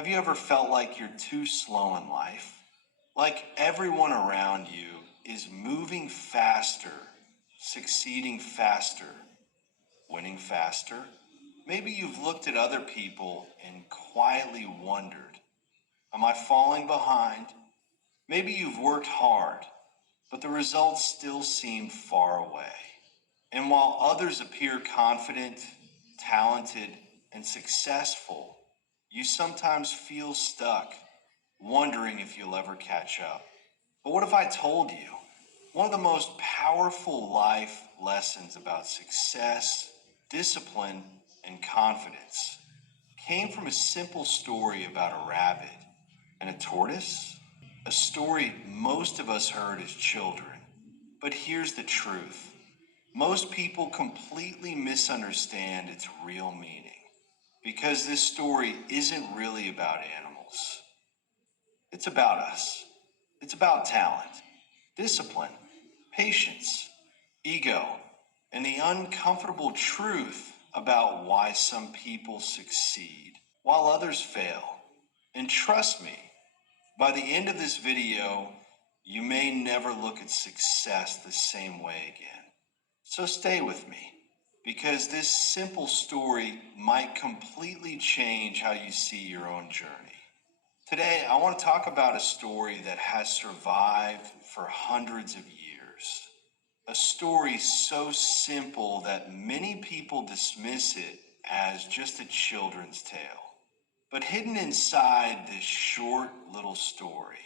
Have you ever felt like you're too slow in life? Like everyone around you is moving faster, succeeding faster, winning faster? Maybe you've looked at other people and quietly wondered, am I falling behind? Maybe you've worked hard, but the results still seem far away. And while others appear confident, talented, and successful, you sometimes feel stuck, wondering if you'll ever catch up. But what if I told you? One of the most powerful life lessons about success, discipline, and confidence came from a simple story about a rabbit and a tortoise. A story most of us heard as children. But here's the truth. Most people completely misunderstand its real meaning because this story isn't really about animals. It's about us. It's about talent, discipline, patience, ego, and the uncomfortable truth about why some people succeed while others fail. And trust me, by the end of this video, you may never look at success the same way again. So stay with me, because this simple story might completely change how you see your own journey. Today, I want to talk about a story that has survived for hundreds of years. A story so simple that many people dismiss it as just a children's tale. But hidden inside this short little story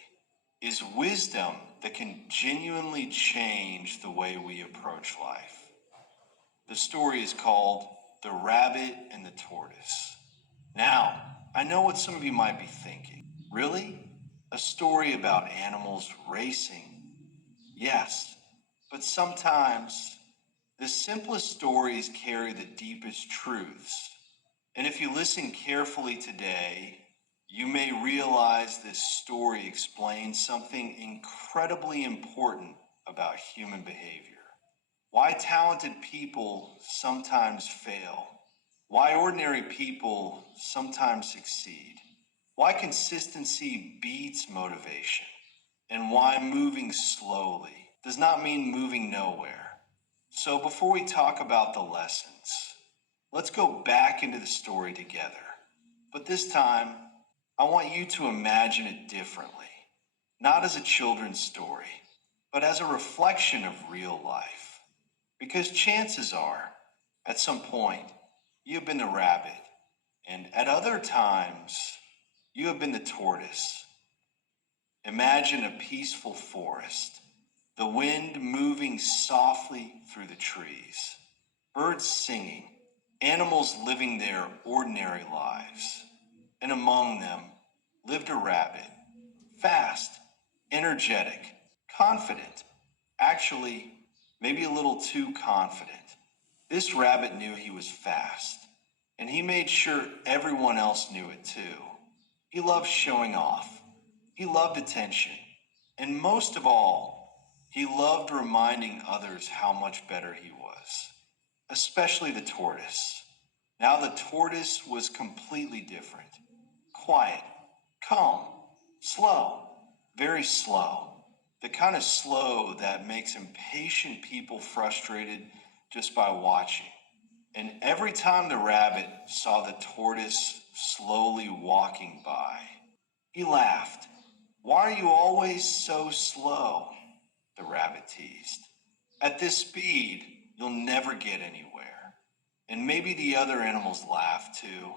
is wisdom that can genuinely change the way we approach life. The story is called The Rabbit and the Tortoise. Now, I know what some of you might be thinking. Really? A story about animals racing? Yes, but sometimes the simplest stories carry the deepest truths. And if you listen carefully today, you may realize this story explains something incredibly important about human behavior. Why talented people sometimes fail. Why ordinary people sometimes succeed. Why consistency beats motivation. And why moving slowly does not mean moving nowhere. So before we talk about the lessons, let's go back into the story together. But this time, I want you to imagine it differently. Not as a children's story, but as a reflection of real life. Because chances are, at some point, you've been the rabbit, and at other times, you have been the tortoise. Imagine a peaceful forest, the wind moving softly through the trees, birds singing, animals living their ordinary lives. And among them lived a rabbit, fast, energetic, confident, actually, maybe a little too confident. This rabbit knew he was fast, and he made sure everyone else knew it too. He loved showing off. He loved attention. And most of all, he loved reminding others how much better he was, especially the tortoise. Now the tortoise was completely different. Quiet, calm, slow, very slow. The kind of slow that makes impatient people frustrated just by watching. And every time the rabbit saw the tortoise slowly walking by, he laughed. Why are you always so slow? The rabbit teased. At this speed, you'll never get anywhere. And maybe the other animals laughed too.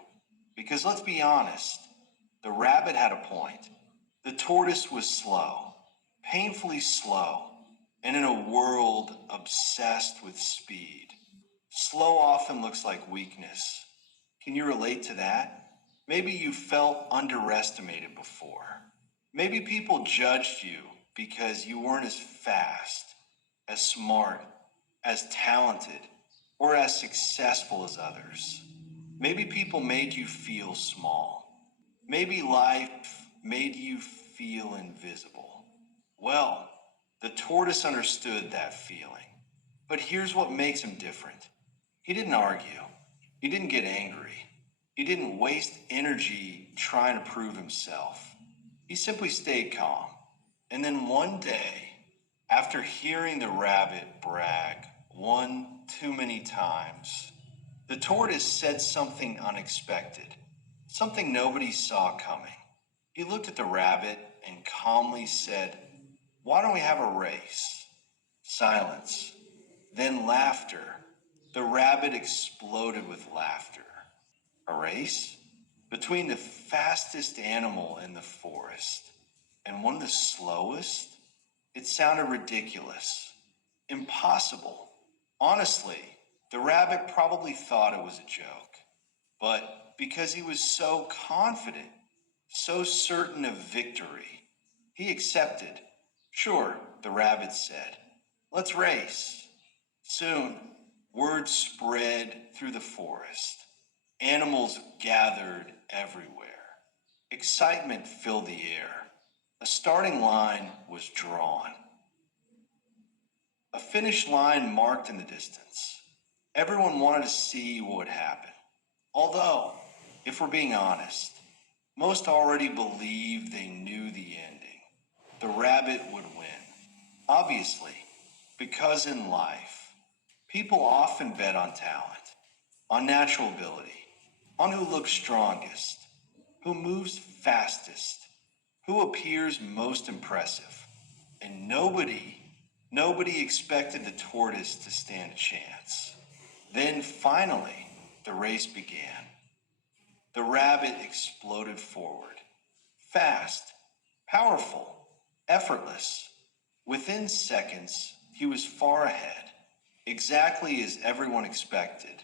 Because let's be honest, the rabbit had a point. The tortoise was slow, painfully slow, and in a world obsessed with speed. Slow often looks like weakness. Can you relate to that? Maybe you felt underestimated before. Maybe people judged you because you weren't as fast, as smart, as talented, or as successful as others. Maybe people made you feel small. Maybe life made you feel invisible. Well, the tortoise understood that feeling. But here's what makes him different. He didn't argue. He didn't get angry. He didn't waste energy trying to prove himself. He simply stayed calm. And then one day, after hearing the rabbit brag one too many times, the tortoise said something unexpected, something nobody saw coming. He looked at the rabbit and calmly said, "Why don't we have a race?" Silence. Then laughter. The rabbit exploded with laughter. A race? Between the fastest animal in the forest and one of the slowest? It sounded ridiculous. Impossible. Honestly, the rabbit probably thought it was a joke. But because he was so confident, so certain of victory, he accepted. "Sure," the rabbit said. "Let's race." Soon, word spread through the forest. Animals gathered everywhere. Excitement filled the air. A starting line was drawn. A finish line marked in the distance. Everyone wanted to see what would happen. Although, if we're being honest, most already believed they knew the ending. The rabbit would win. Obviously, because in life, people often bet on talent, on natural ability, on who looks strongest, who moves fastest, who appears most impressive. And nobody expected the tortoise to stand a chance. Then finally, the race began. The rabbit exploded forward. Fast, powerful, effortless. Within seconds, he was far ahead, exactly as everyone expected.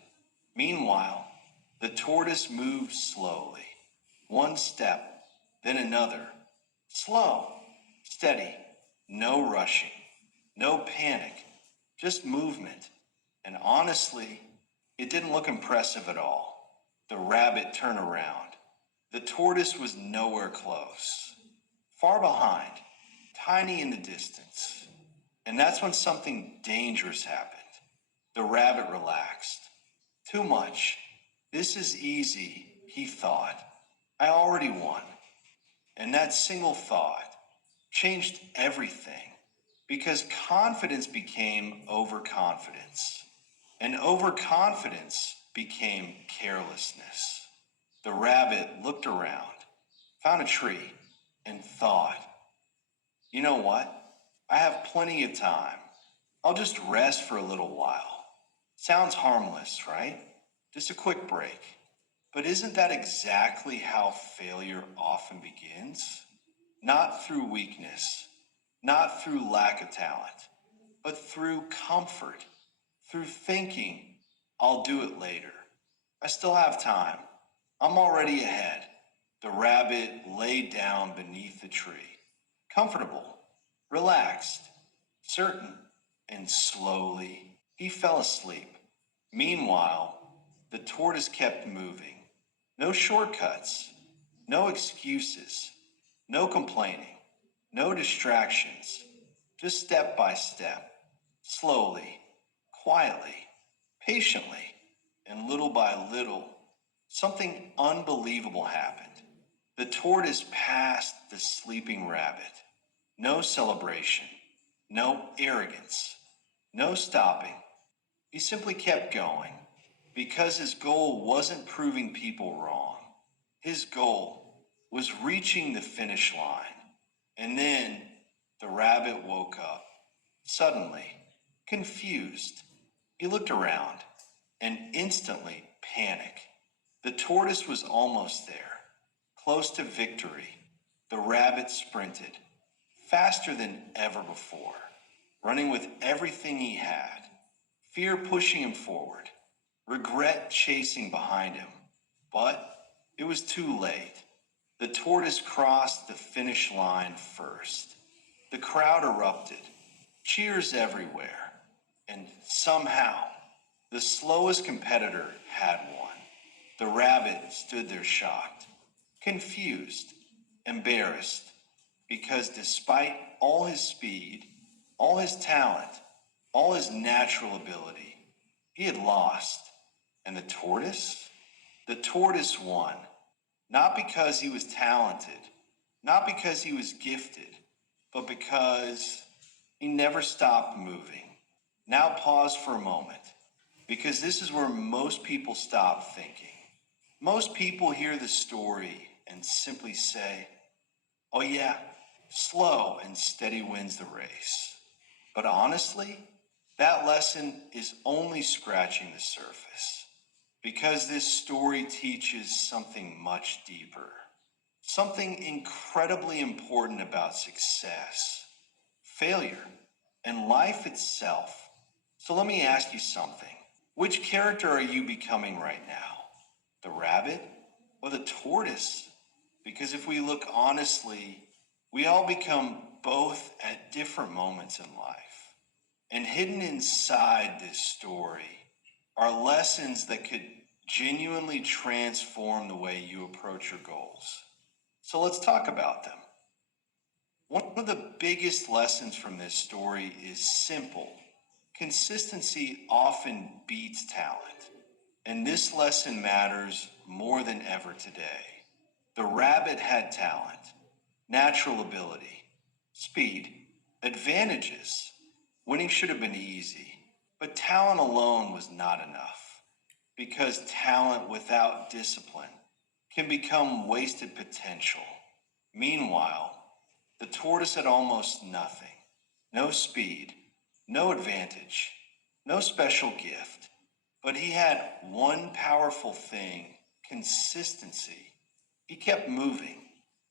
Meanwhile, the tortoise moved slowly. One step, then another. Slow, steady, no rushing, no panic, just movement. And honestly, it didn't look impressive at all. The rabbit turned around. The tortoise was nowhere close. Far behind, tiny in the distance. And that's when something dangerous happened. The rabbit relaxed. Too much. This is easy, he thought. I already won. And that single thought changed everything because confidence became overconfidence. And overconfidence became carelessness. The rabbit looked around, found a tree, and thought, "You know what? I have plenty of time. I'll just rest for a little while." Sounds harmless, right? Just a quick break. But isn't that exactly how failure often begins? Not through weakness, not through lack of talent, but through comfort, through thinking, "I'll do it later. I still have time. I'm already ahead." The rabbit lay down beneath the tree, comfortable, relaxed, certain, and slowly he fell asleep. Meanwhile, the tortoise kept moving. No shortcuts, no excuses, no complaining, no distractions, just step by step, slowly, quietly, patiently, and little by little, something unbelievable happened. The tortoise passed the sleeping rabbit. No celebration, no arrogance, no stopping. He simply kept going because his goal wasn't proving people wrong. His goal was reaching the finish line. And then the rabbit woke up, suddenly, confused. He looked around and instantly panic. The tortoise was almost there, close to victory. The rabbit sprinted, faster than ever before, running with everything he had, fear pushing him forward, regret chasing behind him. But it was too late. The tortoise crossed the finish line first. The crowd erupted, cheers everywhere, and somehow the slowest competitor had won. The rabbit stood there shocked, confused, embarrassed, because despite all his speed, all his talent, all his natural ability, he had lost. And the tortoise? The tortoise won, not because he was talented, not because he was gifted, but because he never stopped moving. Now pause for a moment, because this is where most people stop thinking. Most people hear the story and simply say, oh yeah, slow and steady wins the race. But honestly, that lesson is only scratching the surface, because this story teaches something much deeper, something incredibly important about success, failure, and life itself. So let me ask you something. Which character are you becoming right now? The rabbit or the tortoise? Because if we look honestly, we all become both at different moments in life. And hidden inside this story are lessons that could genuinely transform the way you approach your goals. So let's talk about them. One of the biggest lessons from this story is simple. Consistency often beats talent. And this lesson matters more than ever today. The rabbit had talent, natural ability, speed, advantages. Winning should have been easy, but talent alone was not enough, because talent without discipline can become wasted potential. Meanwhile, the tortoise had almost nothing. No speed, no advantage, no special gift. But he had one powerful thing: consistency. He kept moving,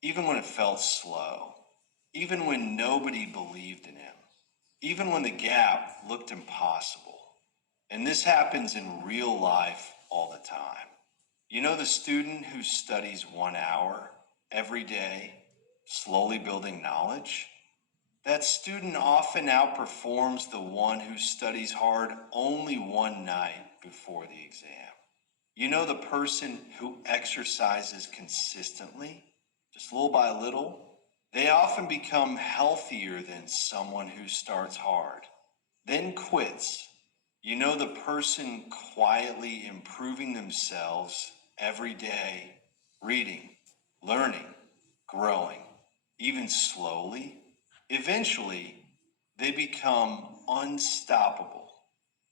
even when it felt slow, even when nobody believed in him, even when the gap looked impossible. And this happens in real life all the time. You know the student who studies 1 hour every day, slowly building knowledge? That student often outperforms the one who studies hard only one night before the exam. You know the person who exercises consistently, just little by little? They often become healthier than someone who starts hard, then quits. You know the person quietly improving themselves every day, reading, learning, growing, even slowly? Eventually, they become unstoppable,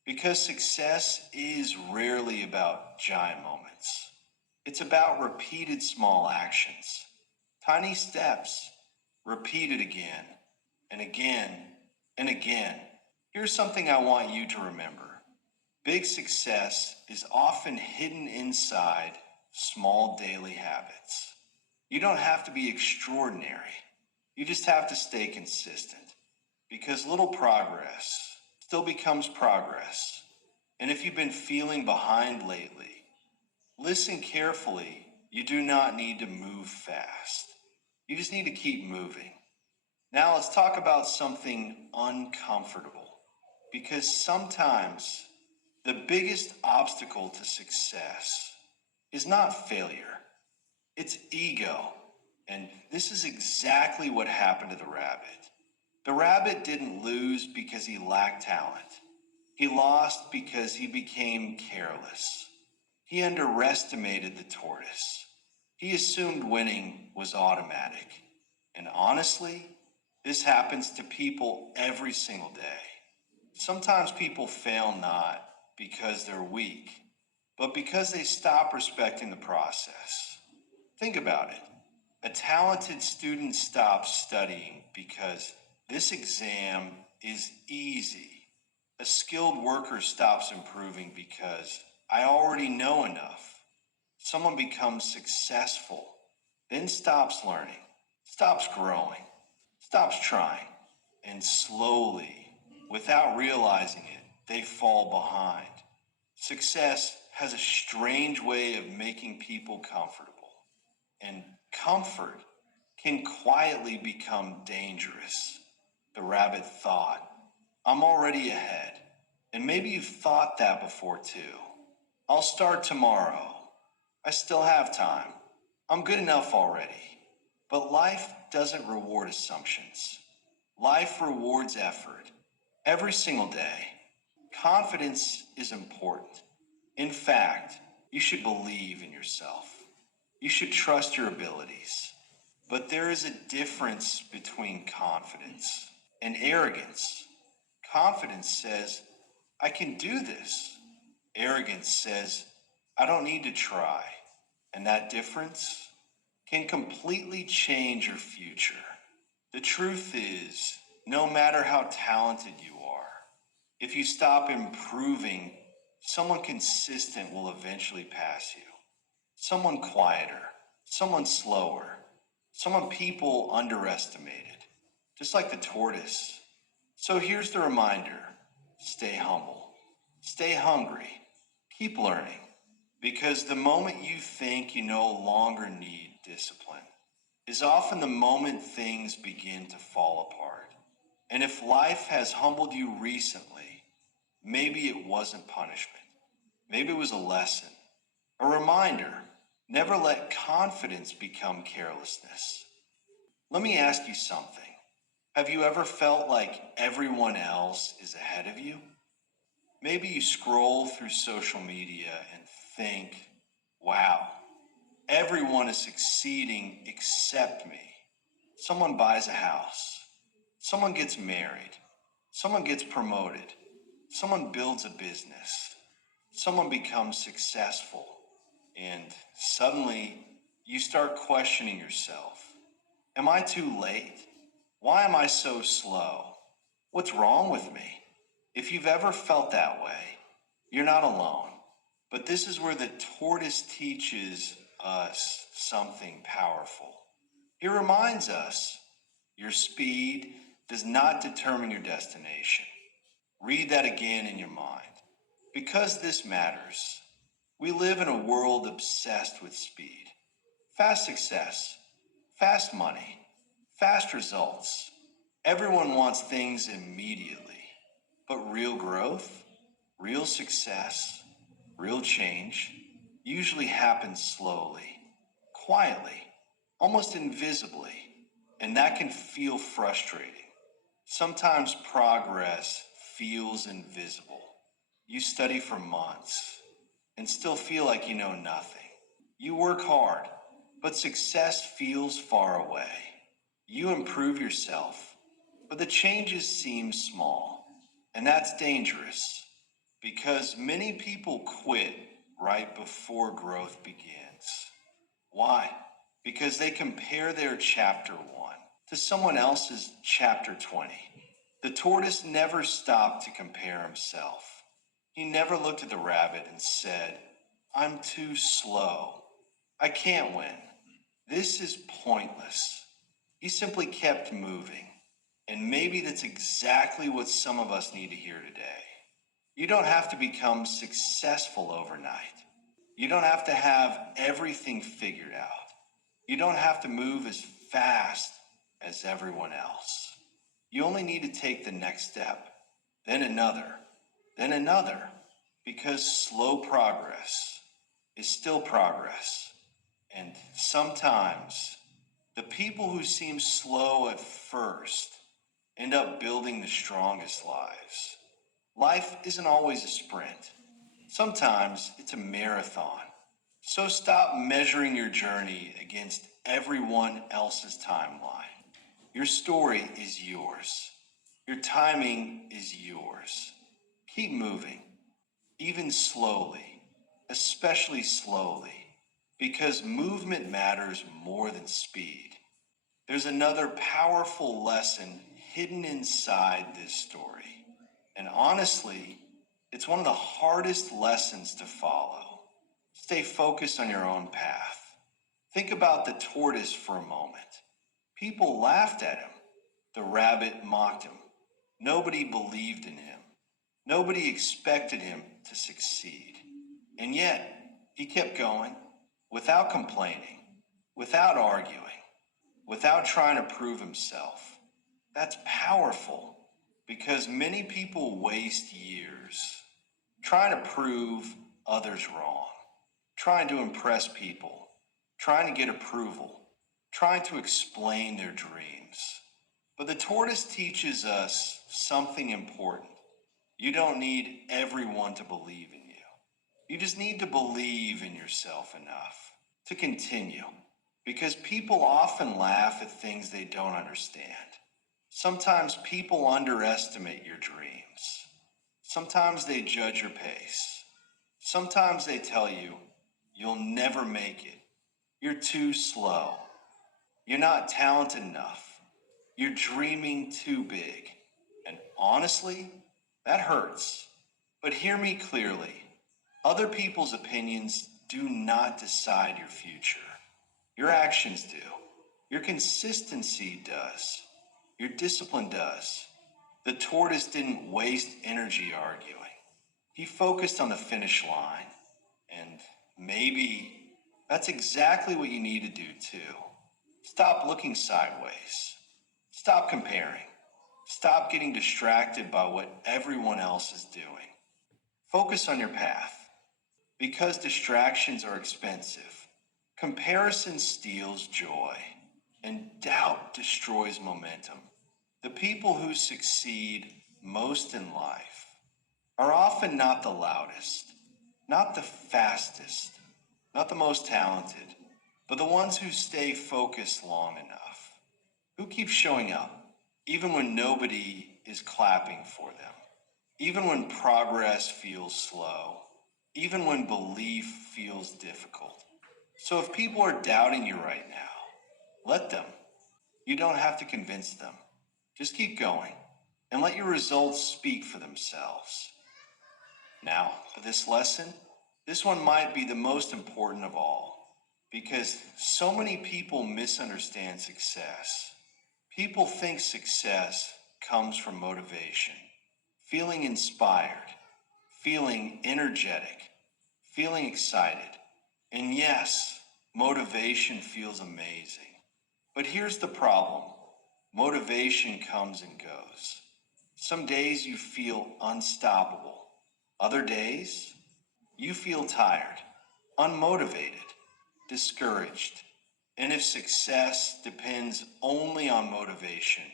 because success is rarely about giant moments. It's about repeated small actions, tiny steps, repeated again and again and again. Here's something I want you to remember. Big success is often hidden inside small daily habits. You don't have to be extraordinary. You just have to stay consistent, because little progress still becomes progress. And if you've been feeling behind lately, listen carefully. You do not need to move fast. You just need to keep moving. Now let's talk about something uncomfortable, because sometimes the biggest obstacle to success is not failure, it's ego. And this is exactly what happened to the rabbit. The rabbit didn't lose because he lacked talent. He lost because he became careless. He underestimated the tortoise. He assumed winning was automatic. And honestly, this happens to people every single day. Sometimes people fail not because they're weak, but because they stop respecting the process. Think about it. A talented student stops studying because this exam is easy. A skilled worker stops improving because I already know enough. Someone becomes successful, then stops learning, stops growing, stops trying, and slowly, without realizing it, they fall behind. Success has a strange way of making people comfortable. And comfort can quietly become dangerous. The rabbit thought, I'm already ahead. And maybe you've thought that before too. I'll start tomorrow. I still have time. I'm good enough already. But life doesn't reward assumptions. Life rewards effort. Every single day. Confidence is important. In fact, You should believe in yourself. You should trust your abilities. But there is a difference between confidence and arrogance. Confidence says, I can do this. Arrogance says, I don't need to try. And that difference can completely change your future. The truth is, no matter how talented you are, if you stop improving, someone consistent will eventually pass you. Someone quieter, someone slower, someone people underestimated, just like the tortoise. So here's the reminder: stay humble, stay hungry, keep learning, because the moment you think you no longer need discipline is often the moment things begin to fall apart. And if life has humbled you recently, maybe it wasn't punishment. Maybe it was a lesson, a reminder. Never let confidence become carelessness. Let me ask you something. Have you ever felt like everyone else is ahead of you? Maybe you scroll through social media and think, wow, everyone is succeeding except me. Someone buys a house. Someone gets married. Someone gets promoted. Someone builds a business. Someone becomes successful. And suddenly, you start questioning yourself. Am I too late? Why am I so slow? What's wrong with me? If you've ever felt that way, you're not alone. But this is where the tortoise teaches us something powerful. It reminds us your speed does not determine your destination. Read that again in your mind. Because this matters. We live in a world obsessed with speed. Fast success, fast money, fast results. Everyone wants things immediately. But real growth, real success, real change usually happens slowly, quietly, almost invisibly. And that can feel frustrating. Sometimes progress feels invisible. You study for months and still feel like you know nothing. You work hard, but success feels far away. You improve yourself, but the changes seem small. And that's dangerous because many people quit right before growth begins. Why? Because they compare their chapter 1 to someone else's chapter 20. The tortoise never stopped to compare himself. He never looked at the rabbit and said, I'm too slow. I can't win. This is pointless. He simply kept moving. And maybe that's exactly what some of us need to hear today. You don't have to become successful overnight. You don't have to have everything figured out. You don't have to move as fast as everyone else. You only need to take the next step, then another, because slow progress is still progress. And sometimes the people who seem slow at first end up building the strongest lives. Life isn't always a sprint. Sometimes it's a marathon. So stop measuring your journey against everyone else's timeline. Your story is yours. Your timing is yours. Keep moving, even slowly, especially slowly, because movement matters more than speed. There's another powerful lesson hidden inside this story. And honestly, it's one of the hardest lessons to follow. Stay focused on your own path. Think about the tortoise for a moment. People laughed at him. The rabbit mocked him. Nobody believed in him. Nobody expected him to succeed. And yet, he kept going without complaining, without arguing, without trying to prove himself. That's powerful because many people waste years trying to prove others wrong, trying to impress people, trying to get approval, trying to explain their dreams. But the tortoise teaches us something important. You don't need everyone to believe in you. You just need to believe in yourself enough to continue, because people often laugh at things they don't understand. Sometimes people underestimate your dreams. Sometimes they judge your pace. Sometimes they tell you, you'll never make it. You're too slow. You're not talented enough. You're dreaming too big. And honestly, that hurts. But hear me clearly. Other people's opinions do not decide your future. Your actions do. Your consistency does. Your discipline does. The tortoise didn't waste energy arguing. He focused on the finish line. And maybe that's exactly what you need to do too. Stop looking sideways. Stop comparing. Stop getting distracted by what everyone else is doing. Focus on your path. Because distractions are expensive, comparison steals joy, and doubt destroys momentum. The people who succeed most in life are often not the loudest, not the fastest, not the most talented, but the ones who stay focused long enough, who keep showing up, even when nobody is clapping for them, even when progress feels slow, even when belief feels difficult. So if people are doubting you right now, let them. You don't have to convince them. Just keep going and let your results speak for themselves. Now, for this lesson, this one might be the most important of all, because so many people misunderstand success. People think success comes from motivation, feeling inspired, feeling energetic, feeling excited. And yes, motivation feels amazing. But here's the problem. Motivation comes and goes. Some days you feel unstoppable. Other days, you feel tired, unmotivated, discouraged. And if success depends only on motivation,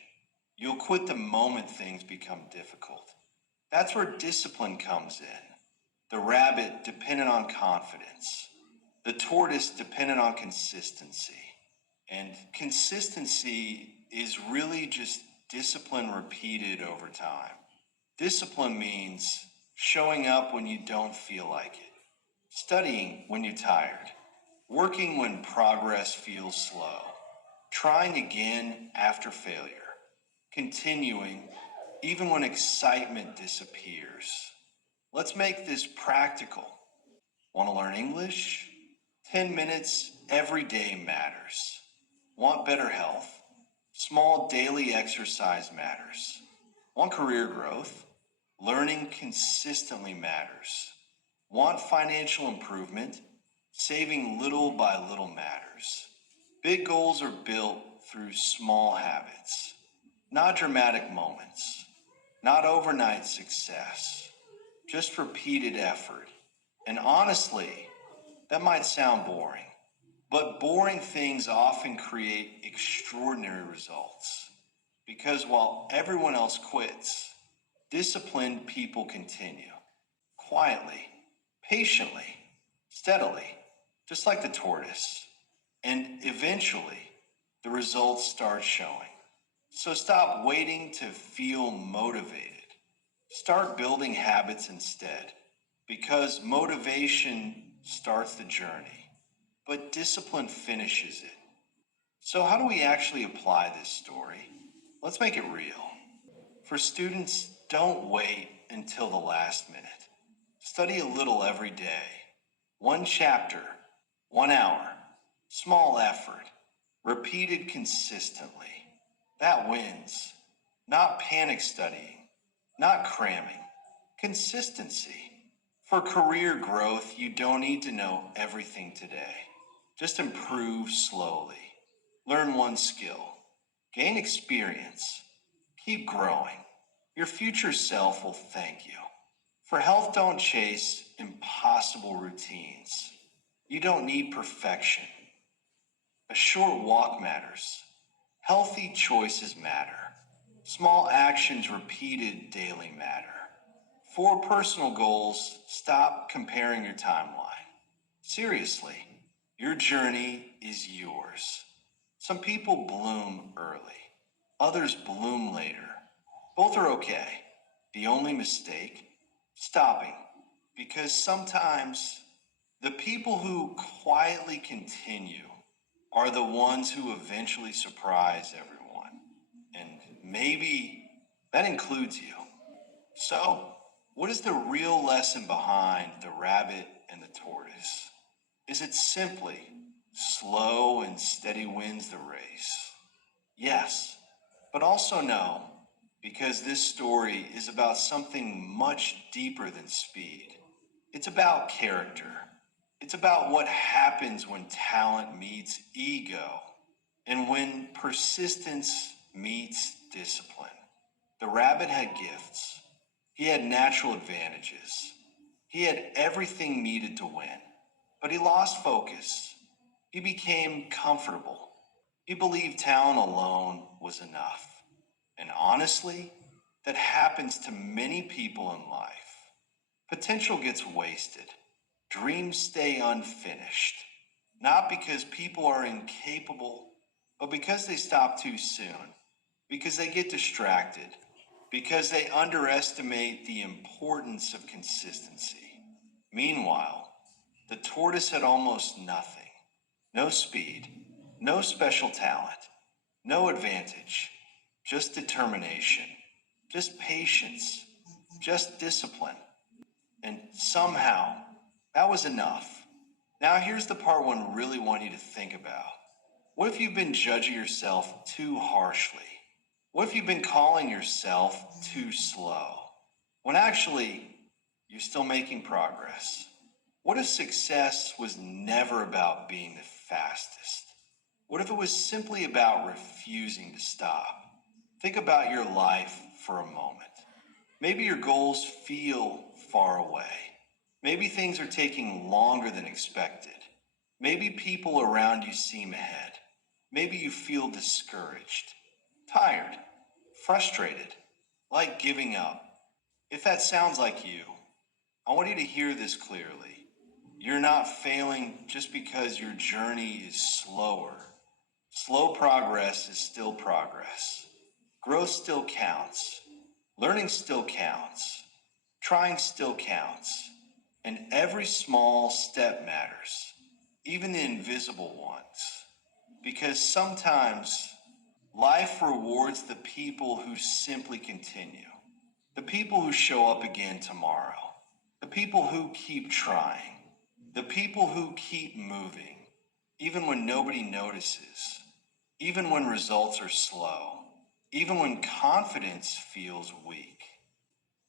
you'll quit the moment things become difficult. That's where discipline comes in. The rabbit dependent on confidence. The tortoise dependent on consistency. And consistency is really just discipline repeated over time. Discipline means showing up when you don't feel like it, studying when you're tired, working when progress feels slow, trying again after failure, continuing even when excitement disappears. Let's make this practical. Want to learn English? 10 minutes every day matters. Want better health? Small daily exercise matters. Want career growth? Learning consistently matters. Want financial improvement? Saving little by little matters. Big goals are built through small habits, not dramatic moments, not overnight success, just repeated effort. And honestly, that might sound boring, but boring things often create extraordinary results. Because while everyone else quits, disciplined people continue, quietly, patiently, steadily, just like the tortoise. And eventually, the results start showing. So stop waiting to feel motivated. Start building habits instead, because motivation starts the journey, but discipline finishes it. So how do we actually apply this story? Let's make it real. For students, don't wait until the last minute. Study a little every day. One chapter, 1 hour, small effort, repeated consistently. That wins. Not panic studying, not cramming. Consistency. For career growth, you don't need to know everything today. Just improve slowly. Learn one skill. Gain experience. Keep growing. Your future self will thank you. For health, don't chase impossible routines. You don't need perfection. A short walk matters. Healthy choices matter. Small actions repeated daily matter. For personal goals, stop comparing your timeline. Seriously, your journey is yours. Some people bloom early, others bloom later. Both are okay. The only mistake, stopping. Because sometimes the people who quietly continue are the ones who eventually surprise everyone. And maybe that includes you. So, what is the real lesson behind the rabbit and the tortoise? Is it simply slow and steady wins the race? Yes, but also no, because this story is about something much deeper than speed. It's about character. It's about what happens when talent meets ego and when persistence meets discipline. The rabbit had gifts. He had natural advantages. He had everything needed to win. But he lost focus. He became comfortable. He believed talent alone was enough. And honestly, that happens to many people in life. Potential gets wasted. Dreams stay unfinished. Not because people are incapable, but because they stop too soon. Because they get distracted. Because they underestimate the importance of consistency. Meanwhile, the tortoise had almost nothing. No speed, no special talent, no advantage, just determination, just patience, just discipline. And somehow, that was enough. Now here's the part one really want you to think about. What if you've been judging yourself too harshly? What if you've been calling yourself too slow? When actually, you're still making progress. What if success was never about being the fastest? What if it was simply about refusing to stop? Think about your life for a moment. Maybe your goals feel far away. Maybe things are taking longer than expected. Maybe people around you seem ahead. Maybe you feel discouraged, tired, frustrated, like giving up. If that sounds like you, I want you to hear this clearly. You're not failing just because your journey is slower. Slow progress is still progress. Growth still counts. Learning still counts. Trying still counts. And every small step matters, even the invisible ones. Because sometimes life rewards the people who simply continue, the people who show up again tomorrow, the people who keep trying, the people who keep moving, even when nobody notices, even when results are slow, even when confidence feels weak.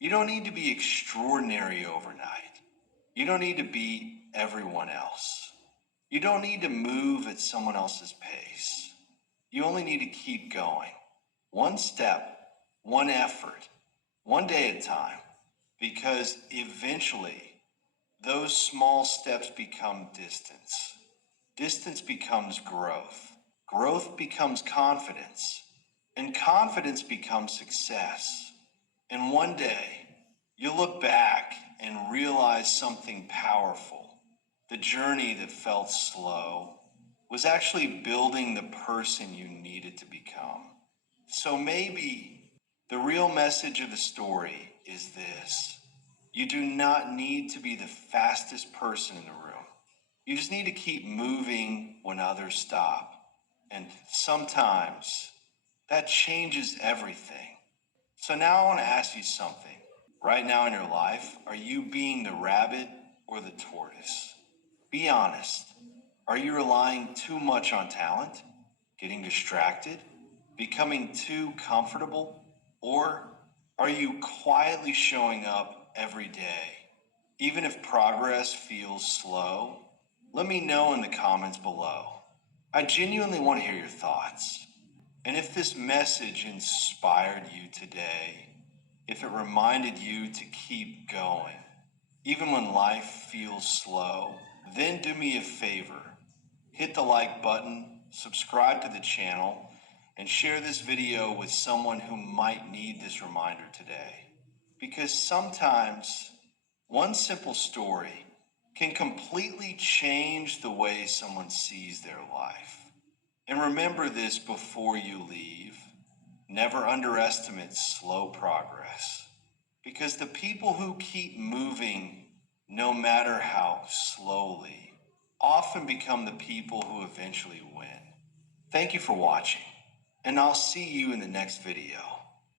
You don't need to be extraordinary overnight. You don't need to be everyone else. You don't need to move at someone else's pace. You only need to keep going. One step, one effort, one day at a time. Because eventually, those small steps become distance. Distance becomes growth. Growth becomes confidence. And confidence becomes success. And one day, you'll look back and realize something powerful. The journey that felt slow was actually building the person you needed to become. So maybe the real message of the story is this. You do not need to be the fastest person in the room. You just need to keep moving when others stop. And sometimes that changes everything. So now I want to ask you something. Right now in your life, are you being the rabbit or the tortoise? Be honest. Are you relying too much on talent? Getting distracted? Becoming too comfortable? Or are you quietly showing up every day? Even if progress feels slow? Let me know in the comments below. I genuinely want to hear your thoughts. And if this message inspired you today, if it reminded you to keep going, even when life feels slow, then do me a favor. Hit the like button, subscribe to the channel, and share this video with someone who might need this reminder today. because sometimes one simple story can completely change the way someone sees their life. And remember this before you leave. Never underestimate slow progress, because the people who keep moving, no matter how slowly, often become the people who eventually win. Thank you for watching, and I'll see you in the next video.